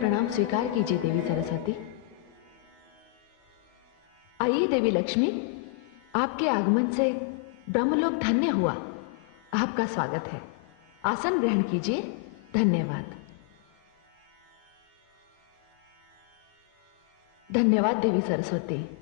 प्रणाम स्वीकार कीजिए देवी सरस्वती। आइए देवी लक्ष्मी, आपके आगमन से ब्रह्मलोक धन्य हुआ। आपका स्वागत है, आसन ग्रहण कीजिए। धन्यवाद। धन्यवाद देवी सरस्वती।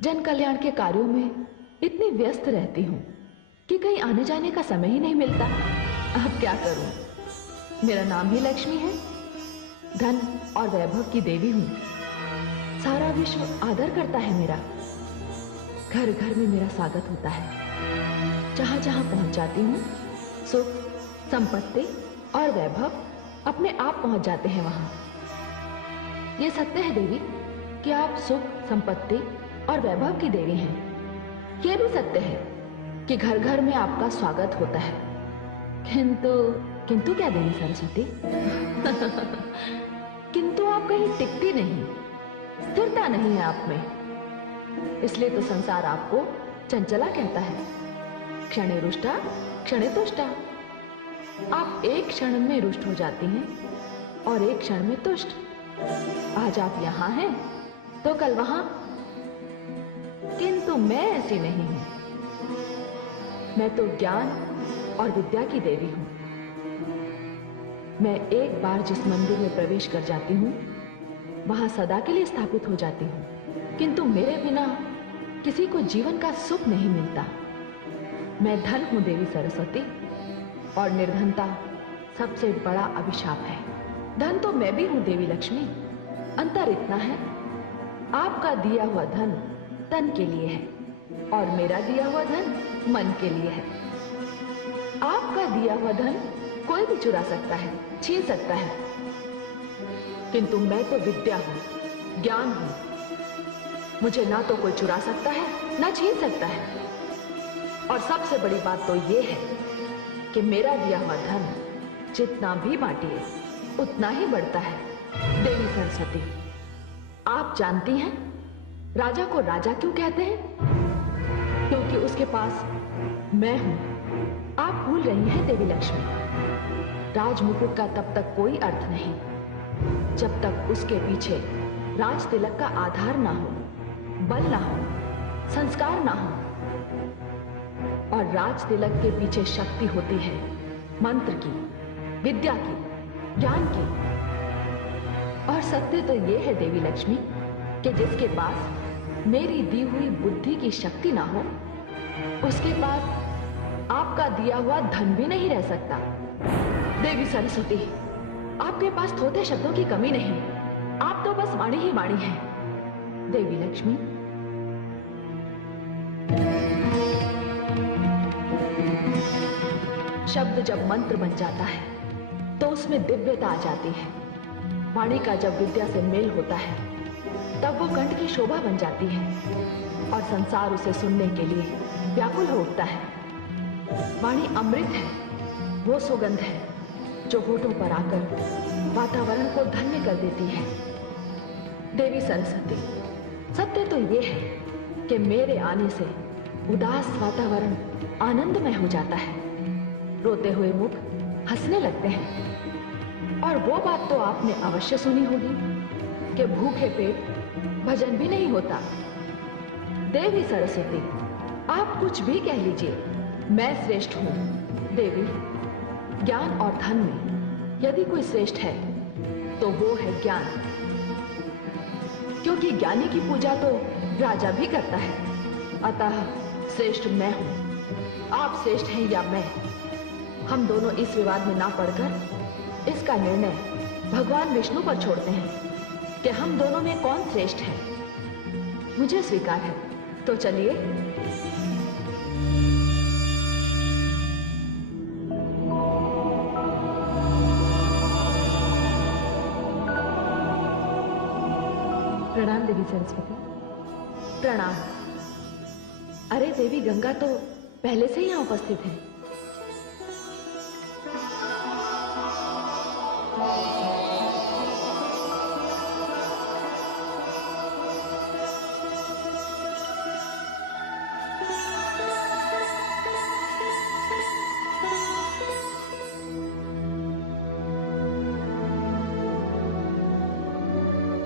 जन कल्याण के कार्यों में इतनी व्यस्त रहती हूं कि कहीं आने जाने का समय ही नहीं मिलता। अब क्या करूं? मेरा नाम ही लक्ष्मी है, धन और वैभव की देवी हूं। सारा विश्व आदर करता है मेरा। घर घर में मेरा स्वागत होता है। जहां जहां पहुंच जाती हूं, सुख, संपत्ति और वैभव अपने आप पहुंच जाते हैं वहां। यह सत्य है देवी कि आप सुख, संपत्ति और वैभव की देवी हैं। यह भी सत्य है कि घर घर में आपका स्वागत होता है। किंतु क्या देवी सरस्वती? किंतु आप कहीं टिकती नहीं, स्थिरता नहीं है आप में। इसलिए तो संसार आपको चंचला कहता है। क्षणे रुष्टा क्षणे तुष्टा। आप एक क्षण में रुष्ट हो जाती हैं और एक क्षण में तुष्ट। आज आप यहां हैं तो कल वहां। किंतु मैं ऐसी नहीं हूं। मैं तो ज्ञान और विद्या की देवी हूं। मैं एक बार जिस मंदिर में प्रवेश कर जाती हूं, वहां सदा के लिए स्थापित हो जाती हूं। किंतु मेरे बिना किसी को जीवन का सुख नहीं मिलता। मैं धन हूं देवी सरस्वती, और निर्धनता सबसे बड़ा अभिशाप है। धन तो मैं भी हूं देवी लक्ष्मी। अंतर इतना है, आपका दिया हुआ धन तन के लिए है और मेरा दिया हुआ धन मन के लिए है। आपका दिया हुआ धन कोई भी चुरा सकता है, छीन सकता है, किंतु मैं तो विद्या हूं, ज्ञान हूं। मुझे ना तो कोई चुरा सकता है, ना छीन सकता है। और सबसे बड़ी बात तो यह है कि मेरा दिया हुआ धन जितना भी बांटिए उतना ही बढ़ता है। देवी सरस्वती, आप जानती हैं राजा को राजा क्यों कहते हैं? क्योंकि उसके पास मैं हूं। आप भूल रही हैं देवी लक्ष्मी, राजमुकुट का तब तक कोई अर्थ नहीं जब तक उसके पीछे राज तिलक का आधार ना हो, बल ना हो, संस्कार ना हो। और राज तिलक के पीछे शक्ति होती है मंत्र की, विद्या की, ज्ञान की। और सत्य तो यह है देवी लक्ष्मी कि जिसके पास मेरी दी हुई बुद्धि की शक्ति ना हो, उसके पास आपका दिया हुआ धन भी नहीं रह सकता। देवी सरस्वती, आपके पास थोथे शब्दों की कमी नहीं। आप तो बस वाणी ही वाणी हैं। देवी लक्ष्मी, शब्द जब मंत्र बन जाता है तो उसमें दिव्यता आ जाती है। वाणी का जब विद्या से मेल होता है तब वो कंठ की शोभा बन जाती है और संसार उसे सुनने के लिए व्याकुल हो उठता है। वाणी अमृत है, वो सुगंध है जो होठों पर आकर वातावरण को धन्य कर देती है। देवी सरस्वती, सत्य तो ये है कि मेरे आने से उदास वातावरण आनंदमय हो जाता है। रोते हुए मुख हंसने लगते हैं। और वो बात तो आपने अवश्य सुनी होगी कि भूखे पेट भजन भी नहीं होता। देवी सरस्वती, आप कुछ भी कह लीजिए, मैं श्रेष्ठ हूं। देवी, ज्ञान और धन में यदि कोई श्रेष्ठ है तो वो है ज्ञान। क्योंकि ज्ञानी की पूजा तो राजा भी करता है। अतः श्रेष्ठ मैं हूं। आप श्रेष्ठ हैं या मैं, हम दोनों इस विवाद में ना पड़कर इसका निर्णय भगवान विष्णु पर छोड़ते हैं कि हम दोनों में कौन श्रेष्ठ है। मुझे स्वीकार है, तो चलिए। प्रणाम देवी सरस्वती। प्रणाम। अरे देवी गंगा तो पहले से ही यहां उपस्थित है।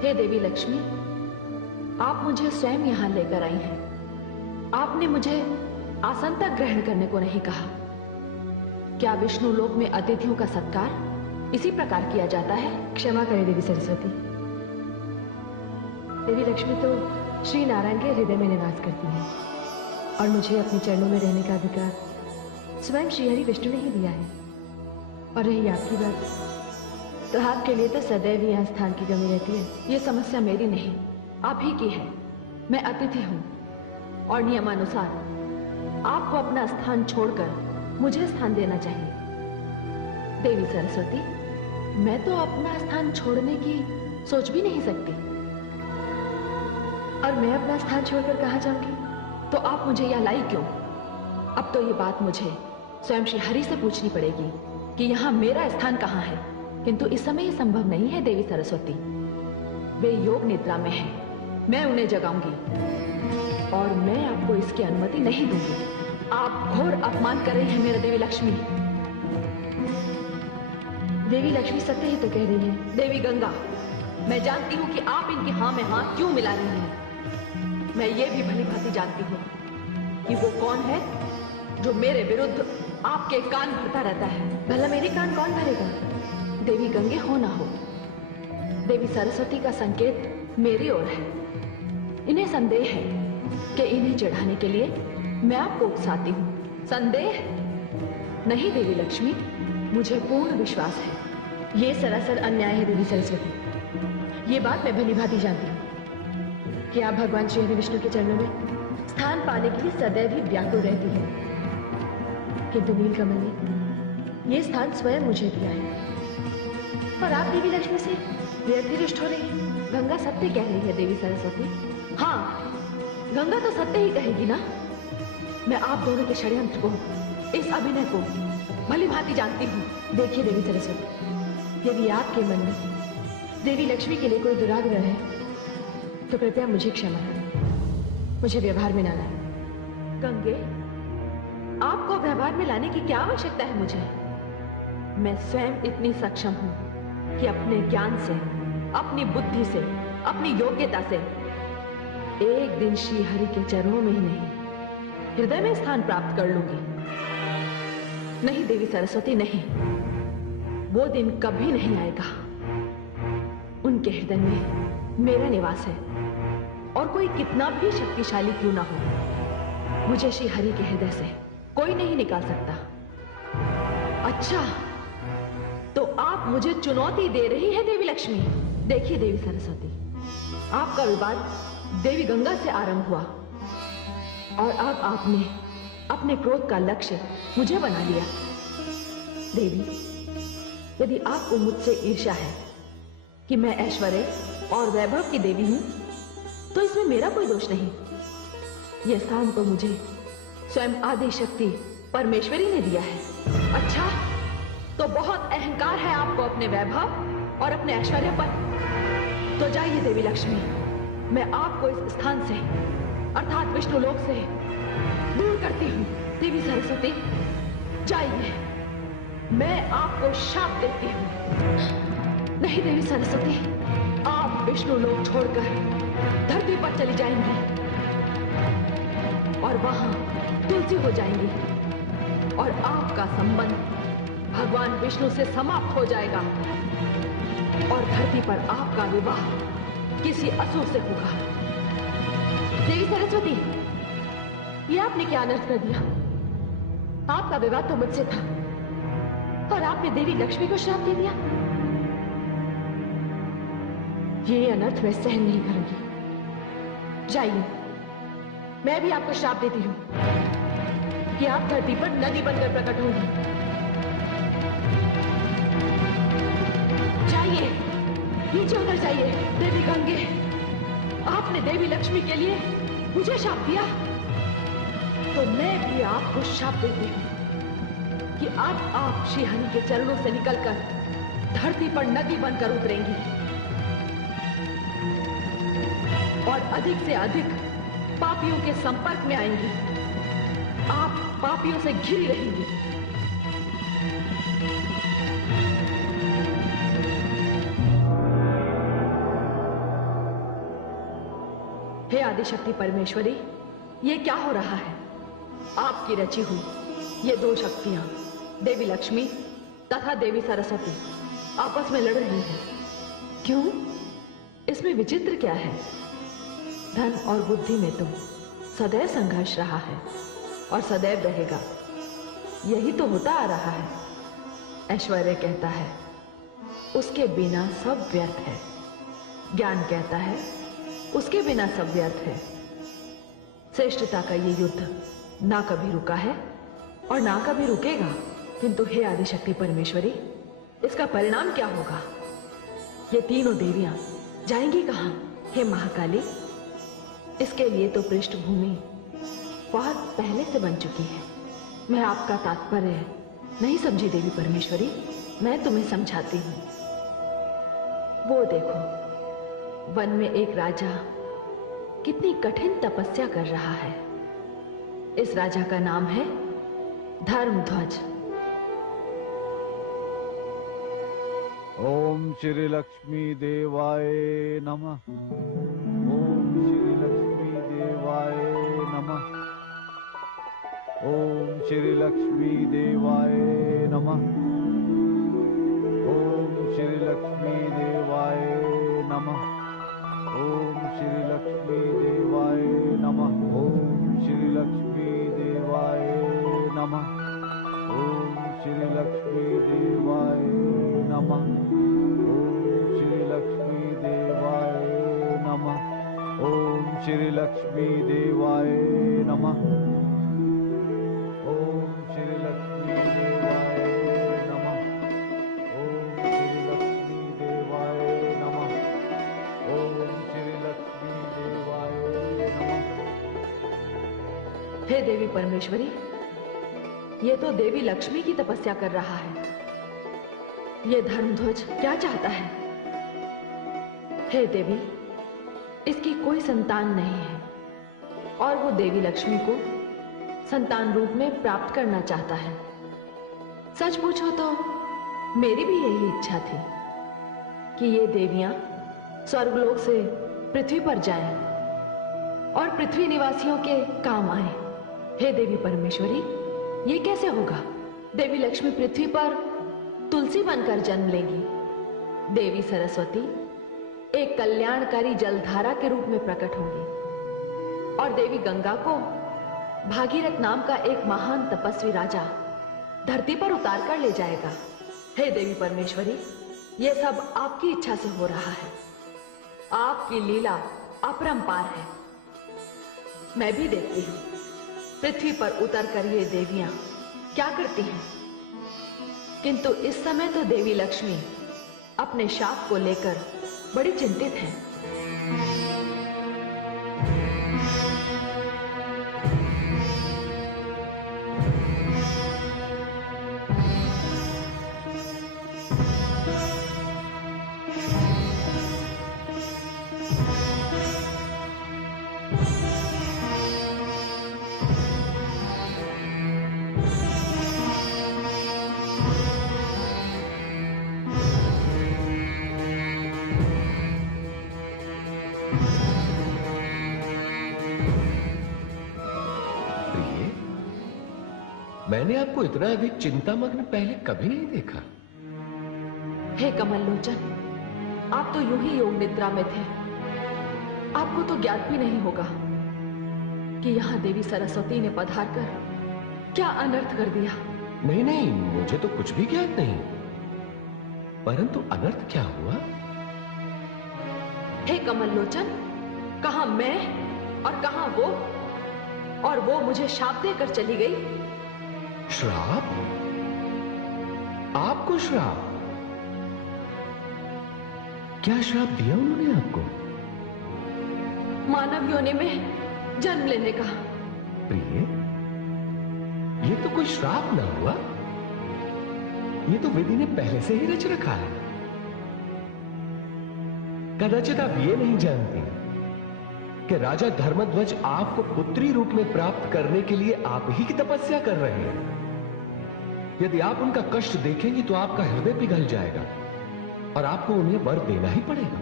हे देवी लक्ष्मी, आप मुझे स्वयं यहाँ लेकर आई हैं। आपने मुझे आसन तक ग्रहण करने को नहीं कहा। क्या विष्णु लोक में अतिथियों का सत्कार इसी प्रकार किया जाता है? क्षमा करें देवी सरस्वती। देवी लक्ष्मी तो श्री नारायण के हृदय में निवास करती है और मुझे अपने चरणों में रहने का अधिकार स्वयं श्रीहरि विष्णु ने ही दिया है। और रही आपकी बात, तो आपके लिए तो सदैव यहाँ स्थान की कमी रहती है। ये समस्या मेरी नहीं, आप ही की है। मैं अतिथि हूँ और नियमानुसार आपको अपना स्थान छोड़कर मुझे स्थान देना चाहिए। देवी सरस्वती, मैं तो अपना स्थान छोड़ने की सोच भी नहीं सकती। और मैं अपना स्थान छोड़कर कहाँ जाऊंगी? तो आप मुझे यहाँ लाई क्यों? अब तो ये बात मुझे स्वयं श्री हरि से पूछनी पड़ेगी कि यहाँ मेरा स्थान कहाँ है। किंतु इस समय ये संभव नहीं है देवी सरस्वती। वे योग निद्रा में हैं। मैं उन्हें जगाऊंगी और मैं आपको इसकी अनुमति नहीं दूंगी। आप घोर अपमान कर रही हैं मेरे देवी लक्ष्मी। देवी लक्ष्मी सत्य ही तो कह रही है। देवी गंगा, मैं जानती हूँ कि आप इनकी हाँ में हाँ क्यों मिला रही हैं। मैं ये भी भली भांति जानती हूँ कि वो कौन है जो मेरे विरुद्ध आपके कान भरता रहता है। भला मेरे कान कौन भरेगा? देवी गंगे हो ना हो, देवी सरस्वती का संकेत मेरी ओर है। इन्हें संदेह है कि इन्हें चढ़ाने के लिए मैं आपको उकसाती हूँ। संदेह नहीं देवी लक्ष्मी, मुझे पूर्ण विश्वास है। ये सरासर अन्याय है देवी सरस्वती। ये बात मैं भली भांति जानती हूँ कि आप भगवान श्री हरि विष्णु के चरणों में स्थान पाने के लिए सदैव ही व्याकुल रहती है। किंतु नीलकमल ने ये स्थान स्वयं मुझे दिया है और आप देवी लक्ष्मी से व्यर्थ ही रुष्ट हो रही है। गंगा सत्य कह रही है देवी सरस्वती। हाँ, गंगा तो सत्य ही कहेगी ना। मैं आप दोनों के षड्यंत्र को, इस अभिनय को भली भांति जानती हूँ। देखिए देवी सरस्वती, यदि आपके मन में देवी लक्ष्मी के लिए कोई दुराग्रह है तो कृपया मुझे क्षमा करें। मुझे व्यवहार में ना लाएं। गंगे, आपको व्यवहार में लाने की क्या आवश्यकता है मुझे? मैं स्वयं इतनी सक्षम हूं कि अपने ज्ञान से, अपनी बुद्धि से, अपनी योग्यता से एक दिन श्री हरि के चरणों में ही नहीं, हृदय में स्थान प्राप्त कर लूंगी। नहीं देवी सरस्वती, नहीं, वो दिन कभी नहीं आएगा। उनके हृदय में मेरा निवास है और कोई कितना भी शक्तिशाली क्यों ना हो, मुझे श्री हरि के हृदय से कोई नहीं निकाल सकता। अच्छा, तो आप मुझे चुनौती दे रही है देवी लक्ष्मी। देखिए देवी सरस्वती, आपका विवाद देवी गंगा से आरंभ हुआ और अब आपने अपने क्रोध का लक्ष्य मुझे बना लिया। देवी, यदि आपको मुझसे ईर्ष्या है कि मैं ऐश्वर्य और वैभव की देवी हूं, तो इसमें मेरा कोई दोष नहीं। यह स्थान तो मुझे स्वयं आदि शक्ति परमेश्वरी ने दिया है। अच्छा, तो बहुत अहंकार है आपको अपने वैभव और अपने ऐश्वर्य पर। तो जाइए देवी लक्ष्मी, मैं आपको इस स्थान से अर्थात विष्णु लोक से दूर करती हूँ। देवी सरस्वती, जाइए, मैं आपको शाप देती हूँ। नहीं देवी सरस्वती, आप विष्णु लोक छोड़कर धरती पर चली जाएंगी और वहां तुलसी हो जाएंगी और आपका संबंध भगवान विष्णु से समाप्त हो जाएगा और धरती पर आपका विवाह किसी असुर से होगा। देवी सरस्वती, ये आपने क्या अनर्थ कर दिया? आपका विवाह तो मुझसे था और आपने देवी लक्ष्मी को श्राप दे दिया। ये अनर्थ मैं सहन नहीं करूंगी। जाइए, मैं भी आपको श्राप देती हूं कि आप धरती पर नदी बनकर प्रकट होंगी। जाइए, नीचे उतर जाइए। देवी गंगे, आपने देवी लक्ष्मी के लिए मुझे शाप दिया, तो मैं भी आपको शाप देती हूं कि अब आप श्री हरि के चरणों से निकलकर धरती पर नदी बनकर उतरेंगी और अधिक से अधिक पापियों के संपर्क में आएंगी। आप पापियों से घिरी रहेंगी। हे आदिशक्ति परमेश्वरी, ये क्या हो रहा है? आपकी रची हुई ये दो शक्तियां, देवी लक्ष्मी तथा देवी सरस्वती, आपस में लड़ रही हैं। क्यों? इसमें विचित्र क्या है? धन और बुद्धि में तो सदैव संघर्ष रहा है और सदैव रहेगा। यही तो होता आ रहा है। ऐश्वर्य कहता है उसके बिना सब व्यर्थ है। ज्ञान कहता है उसके बिना सब व्यर्थ है। श्रेष्ठता का ये युद्ध ना कभी रुका है और ना कभी रुकेगा। किंतु हे आदिशक्ति परमेश्वरी, इसका परिणाम क्या होगा? ये तीनों देवियां जाएंगी कहां? हे महाकाली, इसके लिए तो पृष्ठभूमि बहुत पहले से बन चुकी है। मैं आपका तात्पर्य नहीं समझी देवी परमेश्वरी, मैं तुम्हें समझाती हूं। वो देखो, वन में एक राजा कितनी कठिन तपस्या कर रहा है। इस राजा का नाम है धर्मध्वज। ओम श्री लक्ष्मी देवाय नमः। ओम श्री लक्ष्मी देवाय नमः। ओम श्री लक्ष्मी देवाय नमः। ओम श्री लक्ष्मी देवाय नमः। ओम श्री लक्ष्मी देवाय नमः। ओम श्री लक्ष्मी देवाय नमः। ओम श्री लक्ष्मी देवाय नमः। ओम श्री लक्ष्मी देवाय नमः। ओम श्री लक्ष्मी देवाय नमः। ओम श्री लक्ष्मी देवाय नमः। ओम श्री लक्ष्मी देवाय नमः। ओम श्री लक्ष्मी देवाय नमः। हे देवी परमेश्वरी, ये तो देवी लक्ष्मी की तपस्या कर रहा है। ये धर्मध्वज क्या चाहता है? हे देवी, इसकी कोई संतान नहीं है और वो देवी लक्ष्मी को संतान रूप में प्राप्त करना चाहता है। सच पूछो तो मेरी भी यही इच्छा थी कि ये देवियां स्वर्गलोक से पृथ्वी पर जाएं और पृथ्वी निवासियों के काम आए। हे देवी परमेश्वरी, ये कैसे होगा? देवी लक्ष्मी पृथ्वी पर तुलसी बनकर जन्म लेगी। देवी सरस्वती एक कल्याणकारी जलधारा के रूप में प्रकट होंगी और देवी गंगा को भागीरथ नाम का एक महान तपस्वी राजा धरती पर उतार कर ले जाएगा। हे देवी परमेश्वरी, यह सब आपकी इच्छा से हो रहा है। आपकी लीला अपरंपार है। मैं भी देखती हूं पृथ्वी पर उतर कर ये देवियां क्या करती हैं। किंतु इस समय तो देवी लक्ष्मी अपने शाप को लेकर बड़ी चिंतित हैं। मैंने आपको इतना अधिक चिंतामग्न पहले कभी नहीं देखा। हे कमल लोचन, आप तो यूं ही योग निद्रा में थे। आपको तो ज्ञात भी नहीं होगा कि यहां देवी सरस्वती ने पधार कर क्या अनर्थ कर दिया। नहीं नहीं, मुझे तो कुछ भी ज्ञात नहीं, परंतु अनर्थ क्या हुआ? हे कमल लोचन, कहां मैं और कहां वो, और वो मुझे शाप देकर चली गई। श्राप? आपको श्राप? क्या श्राप दिया उन्होंने आपको? मानव योनि में जन्म लेने का। प्रिय, ये तो कोई श्राप ना हुआ, ये तो विधि ने पहले से ही रच रखा है। कदाचित आप ये नहीं जानती कि राजा धर्मध्वज आपको पुत्री रूप में प्राप्त करने के लिए आप ही की तपस्या कर रहे हैं। यदि आप उनका कष्ट देखेंगी तो आपका हृदय पिघल जाएगा और आपको उन्हें वर देना ही पड़ेगा।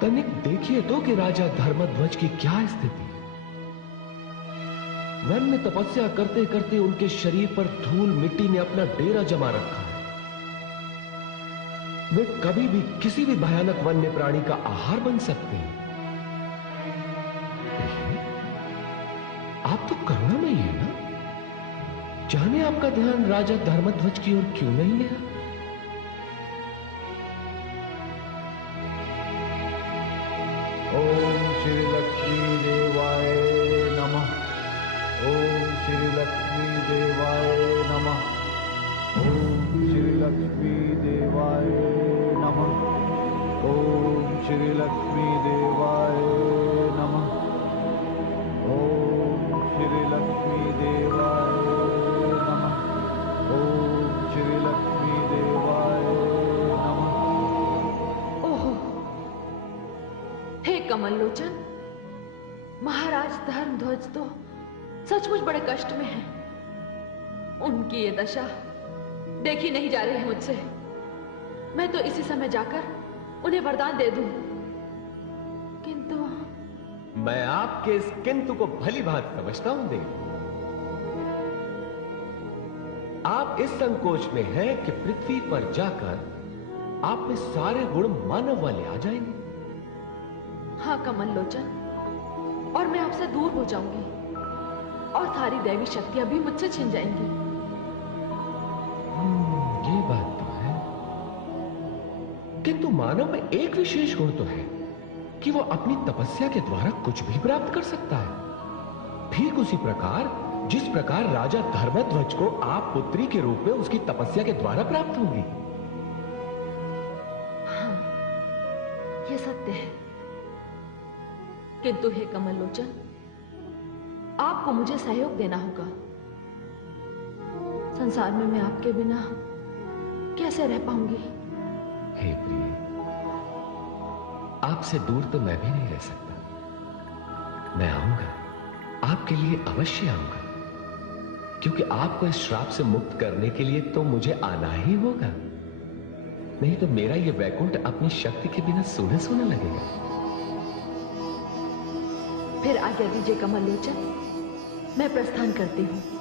तनिक देखिए तो कि राजा धर्मध्वज की क्या स्थिति है। वन में तपस्या करते करते उनके शरीर पर धूल मिट्टी ने अपना डेरा जमा रखा है। वे कभी भी किसी भी भयानक वन्य प्राणी का आहार बन सकते हैं। आप तो करुणामयी है ना? जाने आपका ध्यान राजा धर्मध्वज की ओर क्यों नहीं गया? ओम श्री लक्ष्मी देवाय नमः। ओम श्री लक्ष्मी देवाय नमः। ओम श्री लक्ष्मी देवाय नमः। ओम श्री लक्ष्मी देवाय नमः। ओम श्री लक्ष्मी देवाय नमः। ओम श्री लक्ष्मी देवाय नमः। ओहो, हे कमल लोचन, महाराज धर्मध्वज तो सचमुच बड़े कष्ट में हैं। उनकी ये दशा देखी नहीं जा रही मुझसे। मैं तो इसी समय जाकर उन्हें वरदान दे दूं, किंतु मैं आपके इस किंतु को भली भांति समझता हूं देव। आप इस संकोच में हैं कि पृथ्वी पर जाकर आप में सारे गुण मानव वाले आ जाएंगे। हाँ कमल लोचन, और मैं आपसे दूर हो जाऊंगी और सारी दैवी शक्तियां भी मुझसे छिन जाएंगी। ये बात तो है, किंतु मानव में एक विशेष गुण तो है कि वो अपनी तपस्या के द्वारा कुछ भी प्राप्त कर सकता है। ठीक उसी प्रकार जिस प्रकार राजा धर्मध्वज को आप पुत्री के रूप में उसकी तपस्या के द्वारा प्राप्त होगी। हाँ, ये सत्य है। किंतु हे कमल लोचन, आपको मुझे सहयोग देना होगा। संसार में मैं आपके बिना कैसे रह पाऊंगी? हे प्रिय, आपसे दूर तो मैं भी नहीं रह सकता। मैं आऊंगा, आपके लिए अवश्य आऊंगा, क्योंकि आपको इस श्राप से मुक्त करने के लिए तो मुझे आना ही होगा। नहीं तो मेरा यह वैकुंठ अपनी शक्ति के बिना सूना सूना लगेगा। फिर आज्ञा दीजिए कमल लोचन, मैं प्रस्थान करती हूं।